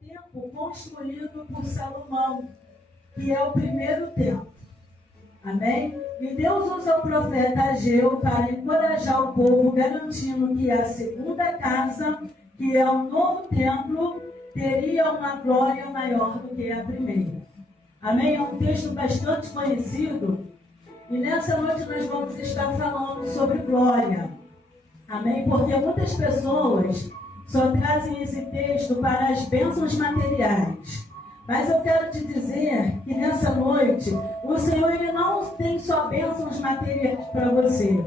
templo construído por Salomão, que é o primeiro templo. Amém? E Deus usa o profeta Ageu para encorajar o povo, garantindo que a segunda casa, que é o novo templo, teria uma glória maior do que a primeira. Amém? É um texto bastante conhecido. E nessa noite nós vamos estar falando sobre glória. Amém? Porque muitas pessoas só trazem esse texto para as bênçãos materiais. Mas eu quero te dizer que nessa noite, o Senhor ele não tem só bênçãos materiais para você.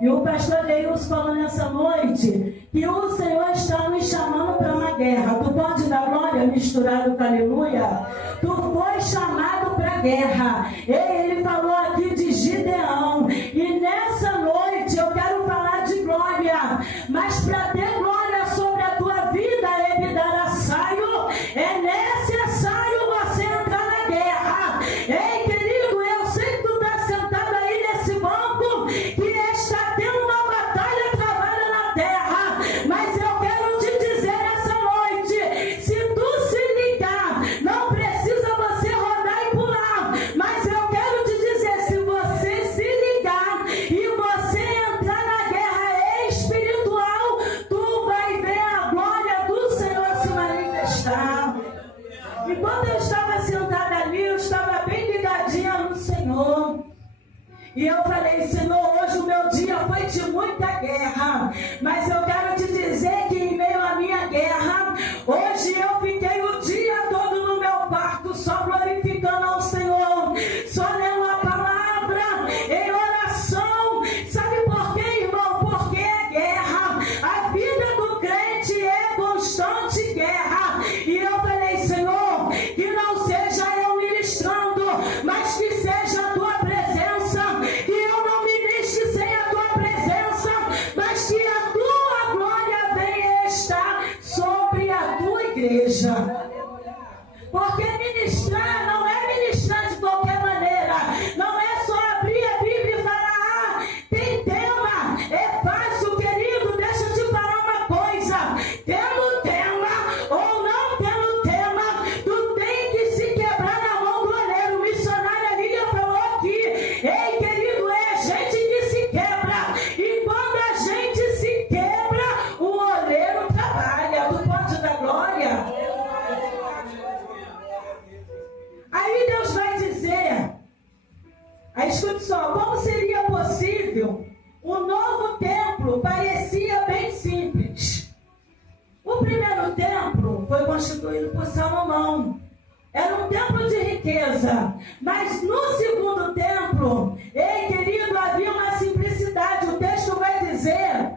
E o pastor Deus falou nessa noite que o Senhor está nos chamando para uma guerra. Tu pode dar glória misturado com aleluia? Tu foi chamado para a guerra. Ele falou aqui de Gideão. E nessa noite eu quero falar de glória. Mas para ter glória sobre a tua vida, Ebidarassaio, é necessário você entrar na guerra. Ei, querido, eu sei que tu está sentado aí nesse banco que está tendo uma batalha travada na terra. Mas eu quero te dizer nessa noite, se tu se ligar, não precisa você rodar e pular. Mas eu quero te dizer, se você se ligar e você entrar na guerra espiritual, tu vai ver a glória do Senhor se manifestar. Enquanto eu estava sentada ali, eu estava bem ligadinha no Senhor. E eu falei, Senhor, hoje o meu dia foi de muita guerra. Mas eu quero te dizer que em meio à minha guerra, hoje eu fiquei o dia todo no meu quarto, só glorificando ao Senhor, só lendo a palavra, em oração. Sabe por quê, irmão? Porque é guerra. A vida do crente é constante guerra. E eu falei, Senhor, que não seja eu ministrando, mas que seja a tua presença, que eu não ministre sem a tua presença, mas que a tua glória venha estar sobre a tua igreja. Porque ministrar não é ministrar de qualquer maneira, não é só abrir a Bíblia e falar, tem tema, é fácil, querido. Deixa eu te falar uma coisa, tendo tema ou não tendo tema, tu tem que se quebrar na mão do oleiro. O missionário Lília falou aqui, ei, querido, é a gente que se quebra, e quando a gente se quebra, o oleiro trabalha. Tu pode dar glória? Aí Deus vai dizer, aí escute só, como seria possível? O novo templo parecia bem simples. O primeiro templo foi constituído por Salomão. Era um templo de riqueza. Mas no segundo templo, ei, querido, havia uma simplicidade. O texto vai dizer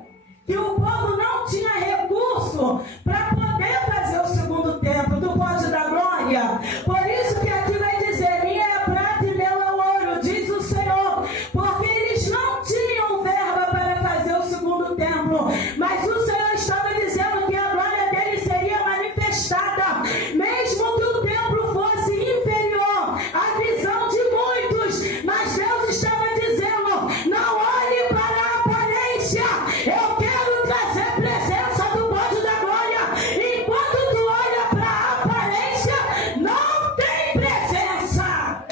que o povo não tinha recurso para poder fazer o segundo templo. Tu pode dar glória? Por isso que aqui vai dizer, minha é a prata e meu é o ouro, diz o Senhor. Porque eles não tinham verba para fazer o segundo templo. Mas o Senhor estava dizendo que a glória dele seria manifestada, mesmo que o templo fosse inferior à visão de muitos. Mas Deus estava dizendo, não olhe para a aparência, eu quero trazer presença. Tu pode dar glória? Enquanto tu olha para a aparência, não tem presença.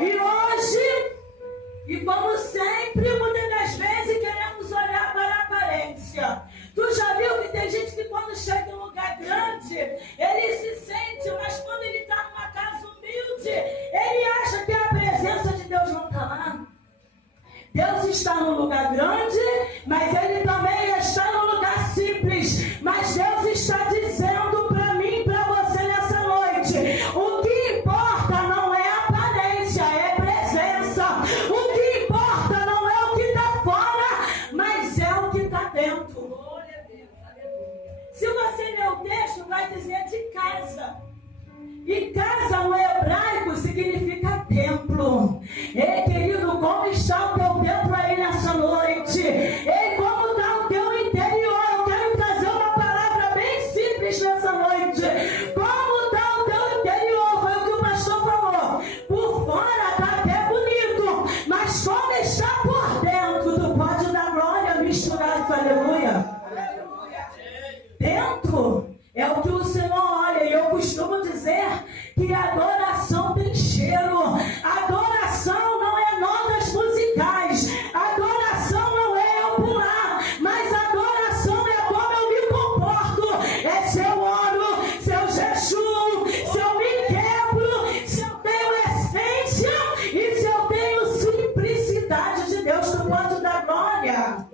E hoje, e como sempre, muitas das vezes queremos olhar para a aparência. Tu já viu que tem gente que quando chega em um lugar grande, ele se sente, mas quando ele está numa casa humilde, ele acha que a presença de Deus não está lá. Deus está num lugar grande, mas ele também está num lugar simples. Mas Deus está dizendo para mim e para você nessa noite, o que importa não é aparência, é presença. O que importa não é o que está fora, mas é o que está dentro. Se você ler o texto, vai dizer de casa. E casa no hebraico significa templo. Ei, querido, como está o teu templo aí nessa noite? Ei, como dizer que a adoração tem cheiro. Adoração não é notas musicais. Adoração não é eu pular. Mas adoração é como eu me comporto. É se eu oro, se eu jejuo, se eu me quebro, se eu tenho essência e se eu tenho simplicidade de Deus no ponto da glória.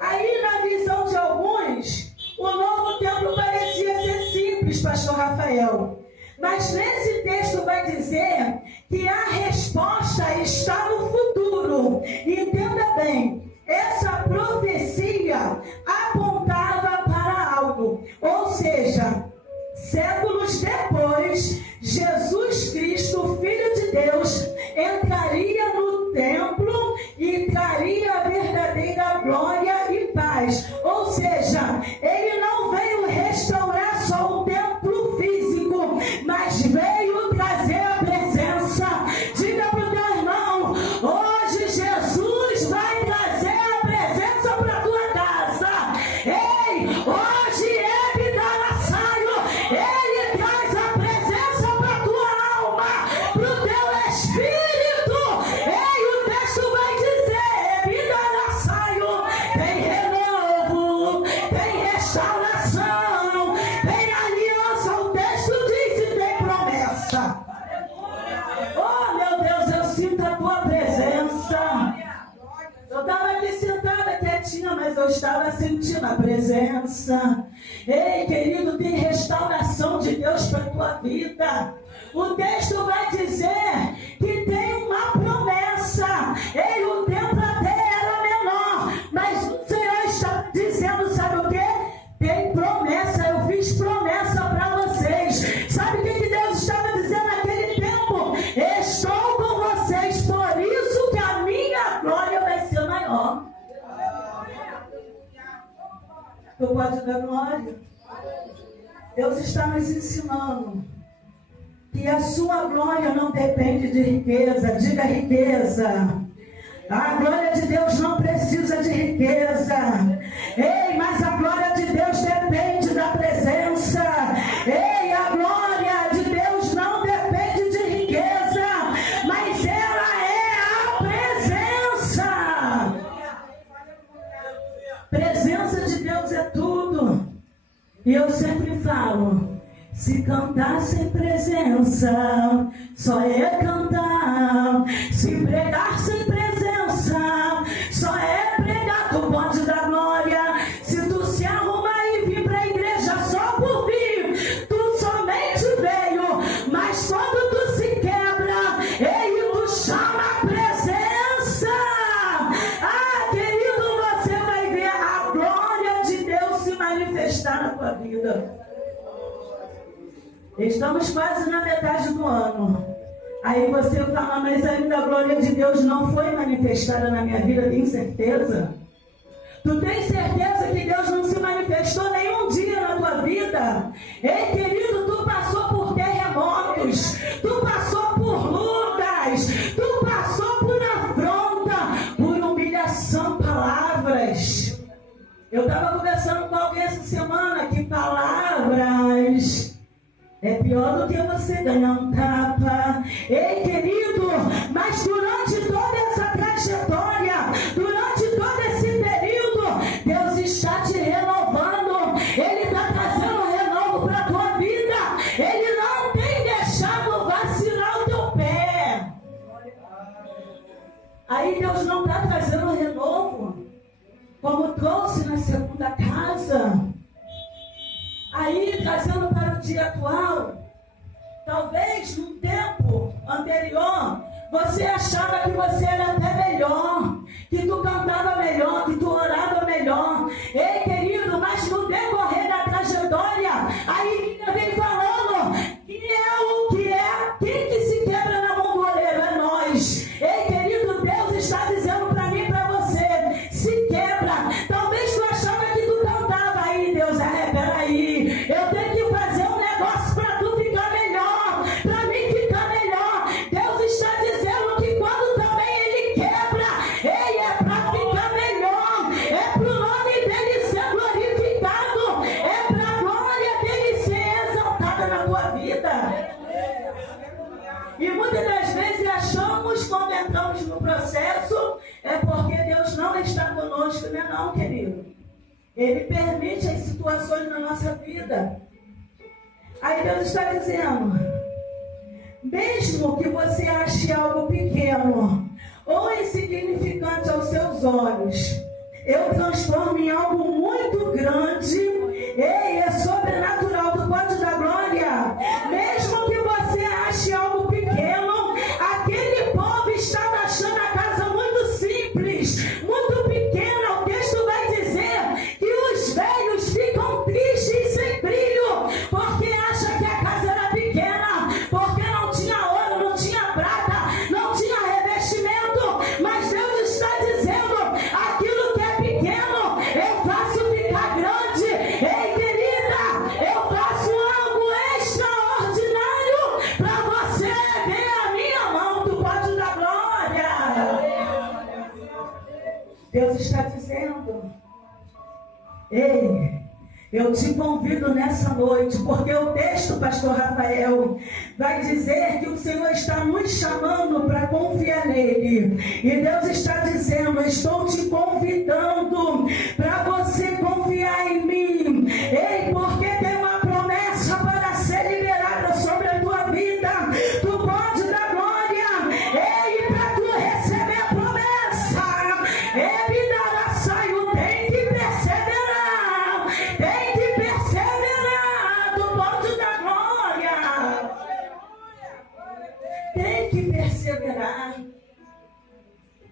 Aí, na visão de alguns, o novo templo parecia ser simples, pastor Rafael. Mas nesse texto vai dizer que a resposta está no futuro. Entenda bem, essa profecia apontava para algo. Ou seja, séculos depois, Jesus Cristo, Filho de Deus, entraria no templo e traria a verdadeira glória e paz. Ou seja, ele não veio restaurar só um templo físico, mas veio trazer a presença. Diga para o teu irmão, hoje Jesus vai trazer a presença para a tua casa. Ei, hoje ele dará saio, ele traz a presença para a tua alma, para o teu espírito. Ei, o texto vai dizer, ele dará saio, tem renovo, tem restauração, tem aliança. O texto diz e tem promessa. Oh, meu Deus, eu sinto a tua presença. Eu estava aqui sentada quietinha, mas eu estava sentindo a presença. Ei, querido, tem restauração de Deus para a tua vida. O texto vai dizer que tem uma promessa. Ei, o templo até era menor, mas o Senhor está dizendo, sabe o quê? Tem promessa, eu fiz promessa para vocês. Sabe o que Deus estava dizendo naquele tempo? Estou com vocês, por isso que a minha glória vai ser maior. Tu pode dar glória? Deus está nos ensinando que a sua glória não depende de riqueza. Diga riqueza. A glória de Deus não precisa de riqueza. Ei, mas a glória de Deus depende da presença. Ei, a glória de Deus não depende de riqueza, mas ela é a presença. Presença de Deus é tudo. E eu sempre falo, se cantar sem presença, só é cantar. Se pregar sem presença, só é pregar. Tu pode dar glória. Se tu se arrumar e vir para a igreja só por vir, tu somente veio. Mas quando tu se quebra, ei, tu chama a presença. Ah, querido, você vai ver a glória de Deus se manifestar na tua vida. Estamos quase na metade do ano. Aí você fala, mas ainda a glória de Deus não foi manifestada na minha vida, tem certeza? Tu tem certeza que Deus não se manifestou nenhum dia na tua vida? Ei, querido, tu passou por terremotos, tu passou por lutas, tu passou por afronta, por humilhação, palavras. Eu estava conversando com alguém essa semana que palavras é pior do que você ganhar um tapa. Ei, querido, mas durante toda essa trajetória, durante todo esse período, Deus está te renovando. Ele está trazendo renovo para a tua vida. Ele não tem deixado vacilar o teu pé. Aí Deus não está trazendo renovo, como trouxe na segunda casa. Aí, trazendo para o dia atual, talvez num tempo anterior, você achava que você era até melhor, que tu cantava melhor, que tu orava melhor. Ei, querido, mas no decorrer da trajetória, aí vem falando que é o que é, quem que se quebra na mão do oleiro é nós. Ei, querido, Deus está dizendo para mim e para você, se quebra. Talvez tu achava que tu cantava, aí Deus, peraí, eu tenho que fazer um negócio para tu ficar melhor, para mim ficar melhor. Deus está dizendo que quando também Ele quebra, injusto, né não, querido? Ele permite as situações na nossa vida. Aí Deus está dizendo, mesmo que você ache algo pequeno ou insignificante aos seus olhos, eu transformo em algo muito grande. Ei, é sobrenatural. Tu pode dar glória? Mesmo que você ache algo pequeno, aquele povo estava achando a casa muito simples, muito pequena. O texto vai dizer que os velhos ficam tristes e sem brilho, porque acham que a casa era pequena, porque não tinha ouro, não tinha prata, não tinha revestimento. Mas Deus está dizendo, aquilo que é pequeno, eu faço ficar grande. Ei, querida, eu faço algo extraordinário para você ver a minha mão. Tu pode dar glória. Deus está dizendo, ei, eu te convido nessa noite, porque o texto, pastor Rafael, vai dizer que o Senhor está nos chamando para confiar nele. E Deus está dizendo, estou te convidando para você confiar em mim. Ei, porque tem uma promessa para ser liberada sobre a tua vida. Tu pode dar glória. Ei, para tu receber a promessa, ele dará saio, tem que perseverar. Tem que perseverar. Tu pode dar glória. Tem que perseverar.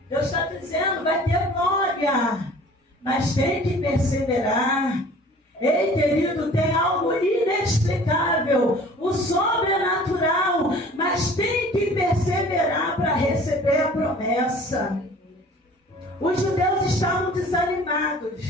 Deus está dizendo, vai ter glória, mas tem que perseverar. Ei, querido, tem algo inexplicável, o sobrenatural, mas tem que perseverar para receber a promessa. Os judeus estavam desanimados,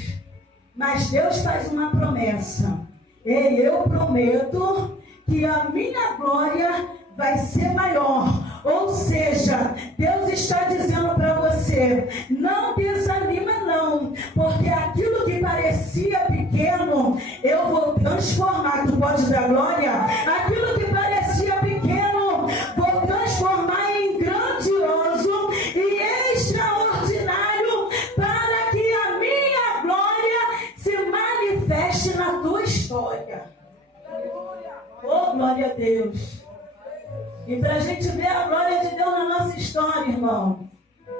mas Deus faz uma promessa. Ei, eu prometo que a minha glória vai ser maior. Ou seja, Deus está dizendo para você, não desanima não, porque aquilo que parecia pequeno, eu vou transformar. Tu pode dar glória? Aquilo que parecia pequeno, vou transformar em grandioso e extraordinário, para que a minha glória se manifeste na tua história. Oh, glória a Deus. E para a gente ver a glória de Deus na nossa história, irmão,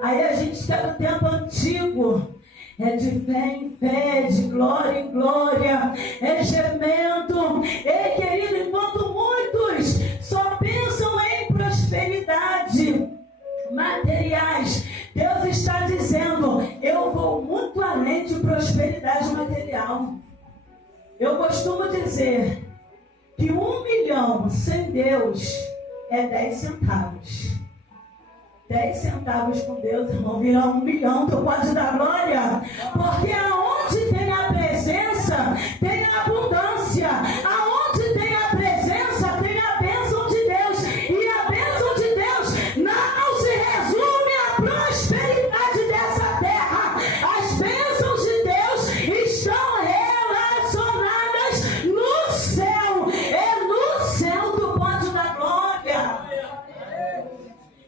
aí a gente quer o tempo antigo, é de fé em fé, de glória em glória, é gemendo. Ei, querido, enquanto muitos só pensam em prosperidade materiais, Deus está dizendo, eu vou muito além de prosperidade material. Eu costumo dizer que 1 milhão sem Deus é 10 centavos. 10 centavos com Deus, irmão, virá 1 milhão. Tu pode dar glória? Porque aonde tem a presença, tem a abundância. Aonde tem a presença, tem a bênção de Deus. E a bênção de Deus não se resume à prosperidade dessa terra. As bênçãos de Deus estão relacionadas no céu. É no céu. Tu pode dar glória.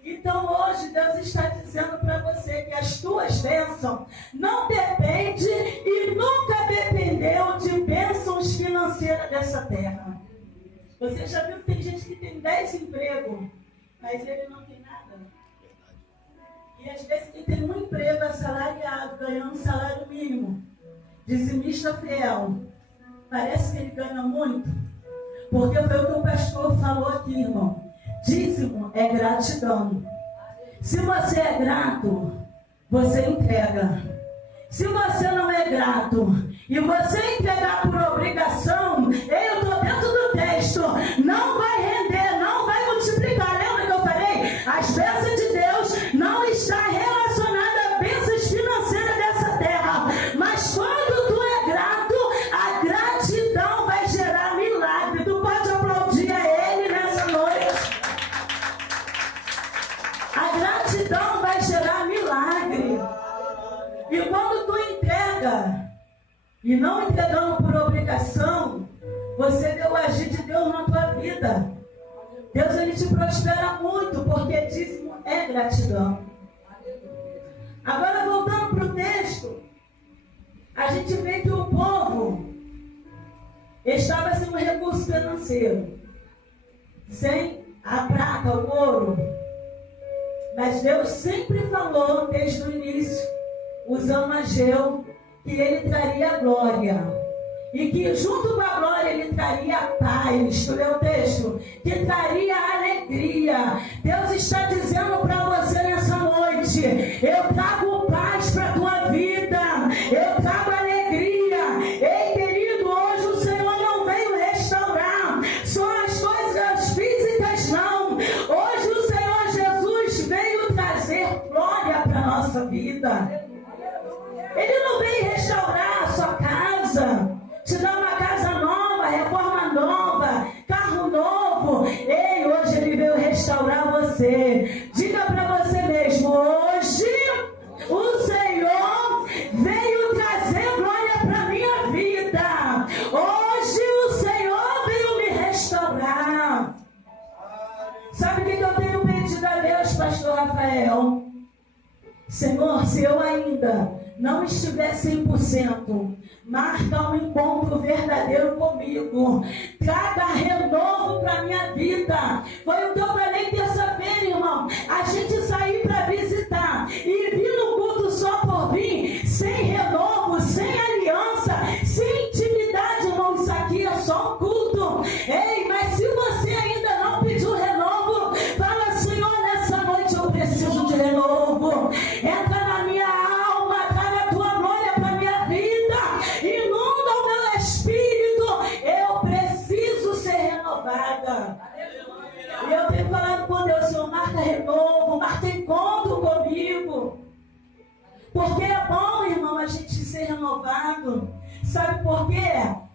Então hoje Deus está dizendo para você que as tuas bênçãos não dependem e nunca dependeu de bênçãos financeiras dessa terra. Você já viu que tem gente que tem 10 empregos, mas ele não tem nada? E às vezes que tem um emprego assalariado, ganhando um salário mínimo, dizimista fiel, parece que ele ganha muito, porque foi o que o pastor falou aqui, irmão. Dízimo é gratidão. Se você é grato, você entrega. Se você não é grato e você entregar por obrigação, eu estou dentro do texto, não vai render, não vai multiplicar. Lembra que eu falei? As bênçãos de Deus não está relacionada a bênçãos financeiras dessa terra. Mas quando tu é grato, a gratidão vai gerar milagre. Tu pode aplaudir a Ele nessa noite. A gratidão vai gerar milagre. E quando tu entrega, e não entregando por obrigação, você vê o agir de Deus na tua vida. Deus, ele te prospera muito, porque dízimo é gratidão. Agora, voltando para o texto, a gente vê que o povo estava sem um recurso financeiro, sem a prata, o ouro. Mas Deus sempre falou, desde o início, usando Ageu, que ele traria glória. E que junto com a glória ele traria paz. Tu leu o texto? Que traria alegria. Deus está dizendo para você nessa noite: eu trago paz para a tua vida. Eu trago alegria. Ei, querido, hoje o Senhor não veio restaurar só as coisas físicas, não. Hoje o Senhor Jesus veio trazer glória para a nossa vida. Ele não veio restaurar a sua casa, te dar uma casa nova, reforma nova, carro novo. Ei, hoje ele veio restaurar você. Diga para você mesmo: hoje o Senhor veio trazer glória para a minha vida. Hoje o Senhor veio me restaurar. Sabe o que eu tenho pedido a Deus, pastor Rafael? Senhor, se eu ainda não estiver 100%, marca um encontro verdadeiro comigo. Traga renovo para a minha vida. Foi o que eu falei terça-feira, irmão. A gente sair para visitar e vir no culto só por vir, sem renovo, sem aliança, sem intimidade, irmão. Isso aqui é só um culto. Ei, mas se você ainda não pediu renovo, fala: Senhor, nessa noite eu preciso de renovo. Entra na minha alma, traga a tua glória para a minha vida, inunda o meu espírito. Eu preciso ser renovada. E eu tenho falado com Deus: Senhor, marca renovo, marca encontro comigo. Porque é bom, irmão, a gente ser renovado. Sabe por quê?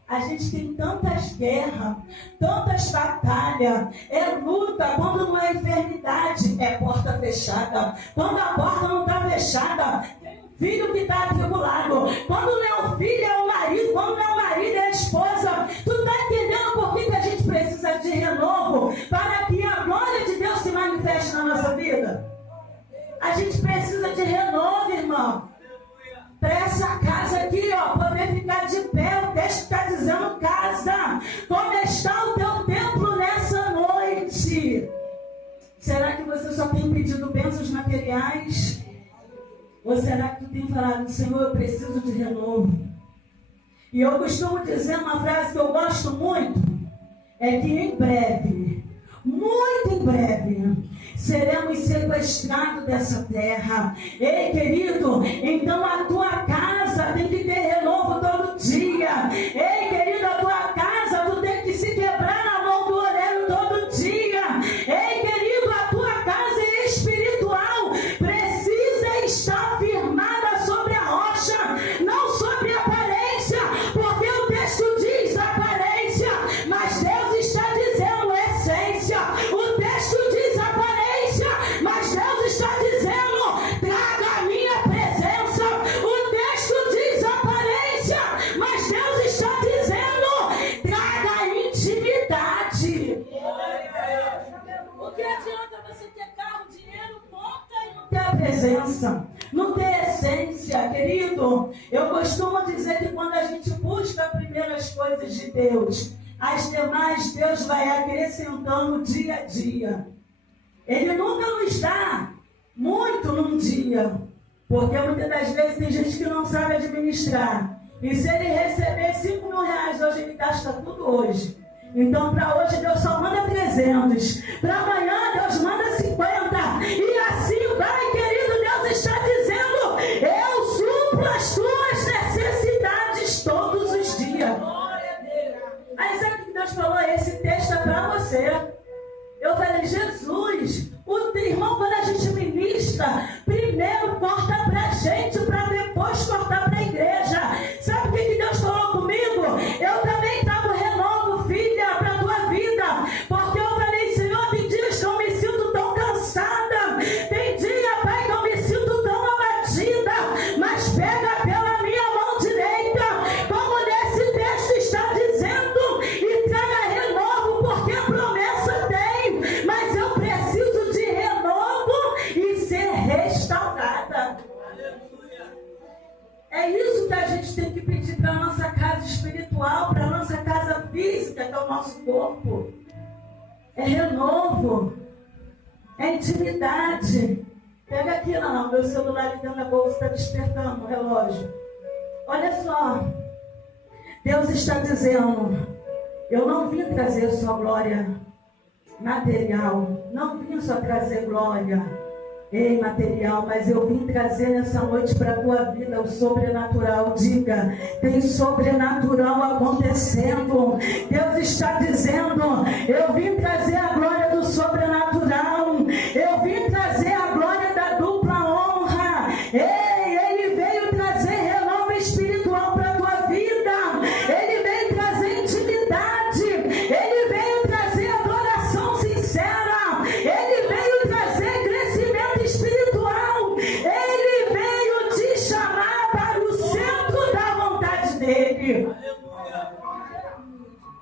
A gente tem tantas guerras, tantas batalhas, é luta. Quando não é enfermidade, é porta fechada. Quando a porta não está fechada, tem um filho que está atribulado. Quando não é o filho, é o marido. Quando não é o marido, é a esposa. Tu está entendendo por que a gente precisa de renovo? Para que a glória de Deus se manifeste na nossa vida. A gente precisa de renovo, irmão. Para essa casa aqui, ó, poder ficar de pé. O texto está dizendo: casa, como está o teu templo nessa noite? Será que você só tem pedido bênçãos materiais? Ou será que tu tem falado: Senhor, eu preciso de renovo? E eu costumo dizer uma frase que eu gosto muito, é que em breve, muito em breve, seremos sequestrados dessa terra. Ei, querido, então a tua casa tem que ter renovo todo dia. Ei, querido, a tua casa, tu tem que se quebrar na mão do oleiro todo dia. Ei, querido, a tua casa é espiritual, precisa estar firmada sobre a rocha, não sobre a aparência, porque o texto diz aparência, mas Deus está dizendo essência. O texto diz aparência, mas Deus está dizendo: traga a minha presença. O texto diz aparência, mas Deus está dizendo: traga a intimidade. O que adianta você ter carro, dinheiro, conta e não ter a presença, não ter essência, querido? Eu costumo dizer que quando a gente busca primeiro as coisas de Deus, as demais Deus vai acrescentando dia a dia. Ele nunca nos dá muito num dia, porque muitas das vezes tem gente que não sabe administrar. E se ele receber 5 mil reais hoje, ele gasta tudo hoje. Então, para hoje, Deus só manda 300. Para amanhã, Deus manda 50. E assim vai, querido. Deus está dizendo: eu suplo as tuas necessidades todos os dias. Aí sabe o que Deus falou? Esse texto é para você. Eu falei: Jesus, o irmão, quando a gente ministra, primeiro corta para a gente, para depois cortar para a igreja. Sabe o que Deus falou comigo? Eu também trago renovo, filha, para a tua vida. Porque eu falei: Senhor, tem dias que eu me sinto tão cansada. Tem dia, Pai, que eu me sinto tão abatida. Mas pega pela minha mão direita, como nesse texto está dizendo, e traga renovo, porque a promessa tem. Mas eu preciso de renovo e ser restaurada. física, que é o nosso corpo. É renovo. É intimidade. Pega aqui, não, meu celular ali dentro da bolsa está despertando o relógio. Olha só. Deus está dizendo, eu não vim trazer só glória material. Não vim só trazer glória material, mas eu vim trazer nessa noite para a tua vida o sobrenatural. Diga, tem sobrenatural acontecendo. Deus está dizendo, eu vim trazer a glória do sobrenatural. Eu vim trazer a glória da dupla honra. Ele veio trazer renovo espiritual para a tua vida. Ele veio trazer intimidade. Ele veio trazer adoração sincera. Ele veio trazer crescimento espiritual. Ele veio te chamar para o centro da vontade dele.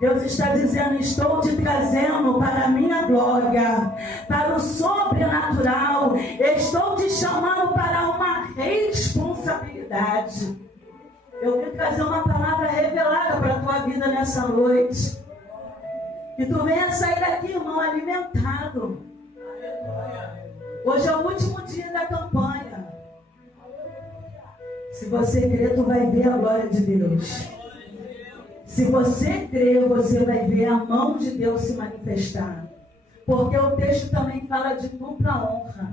Deus está dizendo, estou te trazendo para a minha glória, para o sobrenatural. Estou te chamando para uma responsabilidade. Eu vim trazer uma palavra revelada para a tua vida nessa noite. Que tu venha sair daqui, irmão, alimentado. Hoje é o último dia da campanha. Se você crer, tu vai ver a glória de Deus. Se você crer, você vai ver a mão de Deus se manifestar. Porque o texto também fala de dupla honra.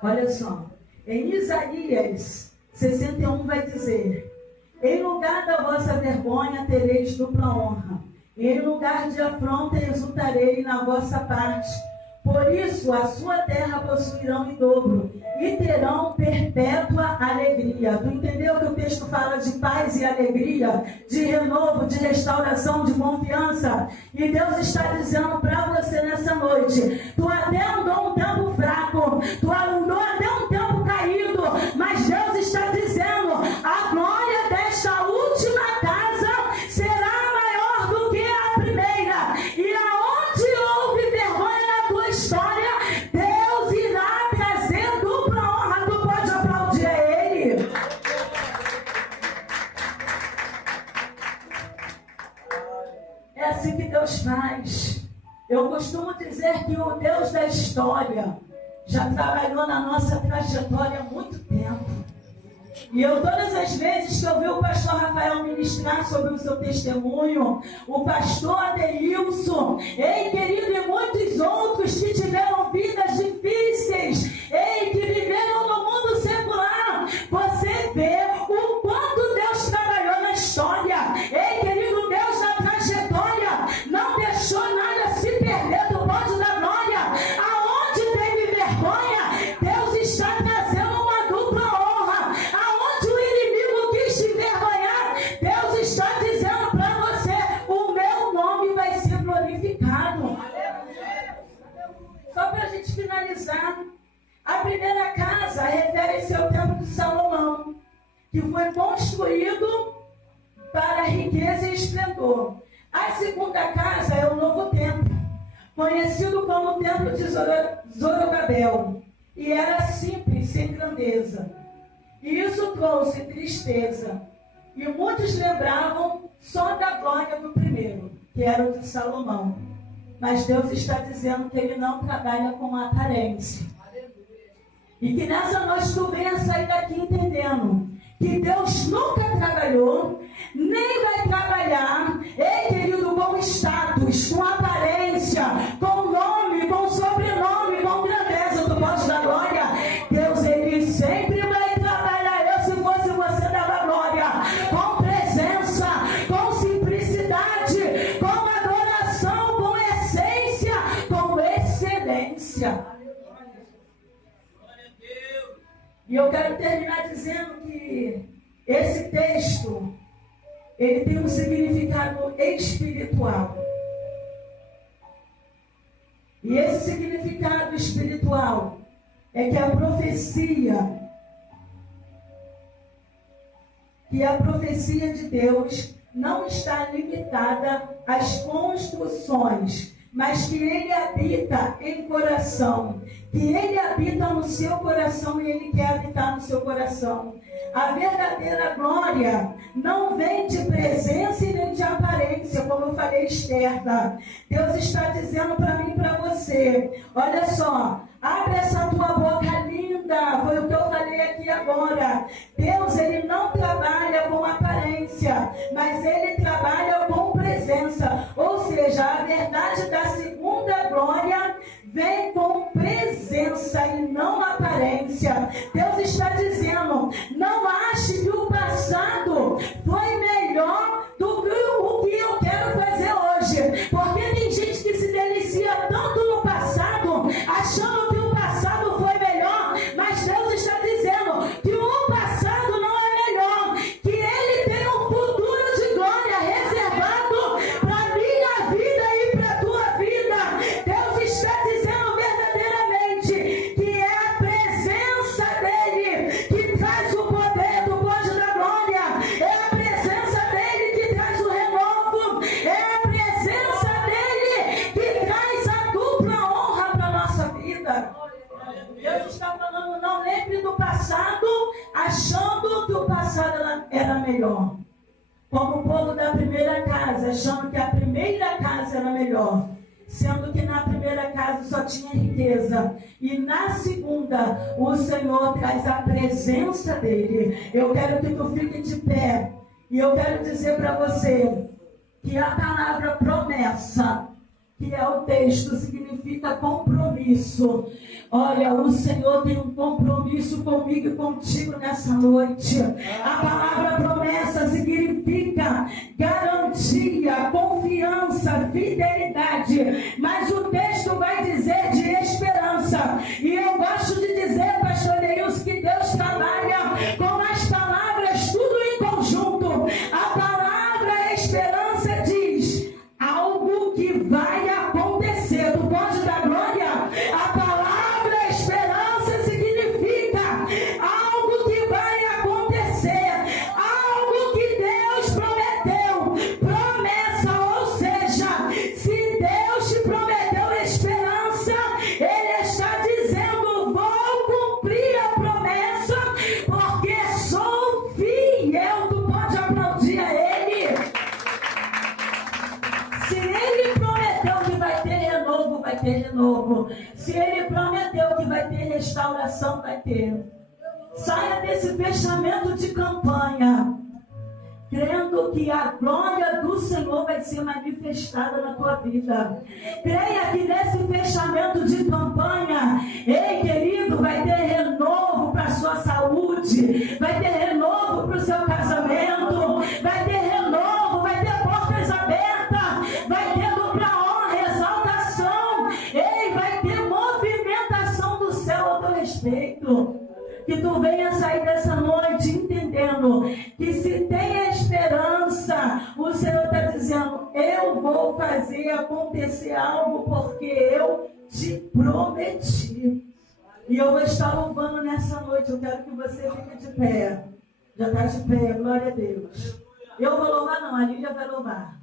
Olha só. Em Isaías 61 vai dizer, em lugar da vossa vergonha tereis dupla honra. E em lugar de afronta exultarei na vossa parte. Por isso a sua terra possuirão em dobro e terão perpétua alegria. Tu entendeu que o texto fala de paz e alegria, de renovo, de restauração, de confiança? E Deus está dizendo para você nessa noite, tu até andou um tempo fraco, tu andou até um tempo caído, mas Deus está dizendo, a glória desta última casa será maior do que a primeira. E aonde houve vergonha na tua história, Deus irá trazer dupla honra. Tu pode aplaudir a Ele. É assim que Deus faz. Eu costumo dizer que o Deus da história já trabalhou na nossa trajetória há muito tempo. E eu, todas as vezes que eu vi o pastor Rafael ministrar sobre o seu testemunho, o pastor Adeilson, ei querido, e muitos outros que tiveram vidas difíceis, ei, que viveram no mundo secular, você vê o quanto Deus trabalhou na história. Ei querido, Deus na trajetória não deixou nada se perder do pódio da glória. Aonde teve vergonha, Deus está trazendo uma dupla honra. Aonde o inimigo quis te vergonhar, Deus está dizendo para você, o meu nome vai ser glorificado. Só para a gente finalizar, a primeira casa refere-se ao templo de Salomão, que foi construído para riqueza e esplendor. A segunda casa é o novo templo, conhecido como o templo de Zorobabel, e era simples, sem grandeza. E isso trouxe tristeza. E muitos lembravam só da glória do primeiro, que era o de Salomão. Mas Deus está dizendo que Ele não trabalha com aparência. E que nessa noite tu venha sair daqui entendendo que Deus nunca trabalhou, nem vai trabalhar, ei querido, com status, com aparência, com nome, com sobrenome, com grandeza do posto da glória. Deus, Ele sempre vai trabalhar. Eu, se fosse você, dava glória com presença, com simplicidade, com adoração, com essência, com excelência. E eu quero terminar dizendo que esse texto, ele tem um significado espiritual. E esse significado espiritual é que a profecia de Deus não está limitada às construções, mas que Ele habita em coração, que Ele habita no seu coração e Ele quer habitar no seu coração. A verdadeira glória não vem de presença e nem de falei externa. Deus está dizendo para mim e para você, olha só, abre essa tua boca linda, foi o que eu falei aqui agora. Deus, Ele não trabalha com aparência, mas Ele trabalha com presença. Ou seja, a verdade da segunda glória vem com presença e não aparência. Deus está dizendo, não ache que o passado foi melhor do que o que eu quero fazer hoje. Porque tem gente que se delicia tanto no passado, achando que o passado foi melhor, mas Deus está dizendo que o passado não é melhor, que Ele tem um futuro de glória reservado para a minha vida e para a tua vida. Deus está dizendo verdadeiramente que é a presença dEle que traz o poder do Bonde da Glória, é a presença dEle que traz o renovo, é a presença dEle que traz a dupla honra para a nossa vida. Deus está falando, não lembre do passado, achando que o passado era melhor. Como o povo da primeira casa, achando que a primeira casa era melhor. Sendo que na primeira casa só tinha riqueza. E na segunda, o Senhor traz a presença dEle. Eu quero que tu fique de pé. E eu quero dizer para você que a palavra promessa, que é o texto, significa compromisso. Olha, o Senhor tem um compromisso comigo e contigo nessa noite. A palavra promessa significa garantia, confiança, fidelidade. Mas o texto vai dizer de esperança. E eu gosto de dizer, pastor Neilson, que Deus trabalha com as palavras tudo em conjunto. A palavra esperança diz algo que vai acontecer. Do Bonde da Glória, a palavra esperança significa algo que vai acontecer, algo que Deus prometeu, promessa. Ou seja, se Deus te prometeu esperança, Ele está dizendo, vou cumprir a promessa, porque sou fiel. Tu pode aplaudir a Ele. Se Ele prometeu que vai ter renovo, vai ter renovo. Se Ele prometeu que vai ter restauração, vai ter. Saia desse fechamento de campanha, crendo que a glória do Senhor vai ser manifestada na tua vida. Creia que nesse fechamento de campanha, ei querido, vai ter renovo para a sua saúde, vai ter renovo para o seu casamento, vai ter renovo, vai ter portas abertas, vai ter dupla honra, exaltação, ei, vai ter movimentação do céu ao teu respeito. Que tu venha sair dessa noite entendendo que se tem esperança, o Senhor está dizendo, eu vou fazer acontecer algo porque eu te prometi. E eu vou estar louvando nessa noite. Eu quero que você fique de pé. Já está de pé, glória a Deus. Eu vou louvar não, a Lília vai louvar.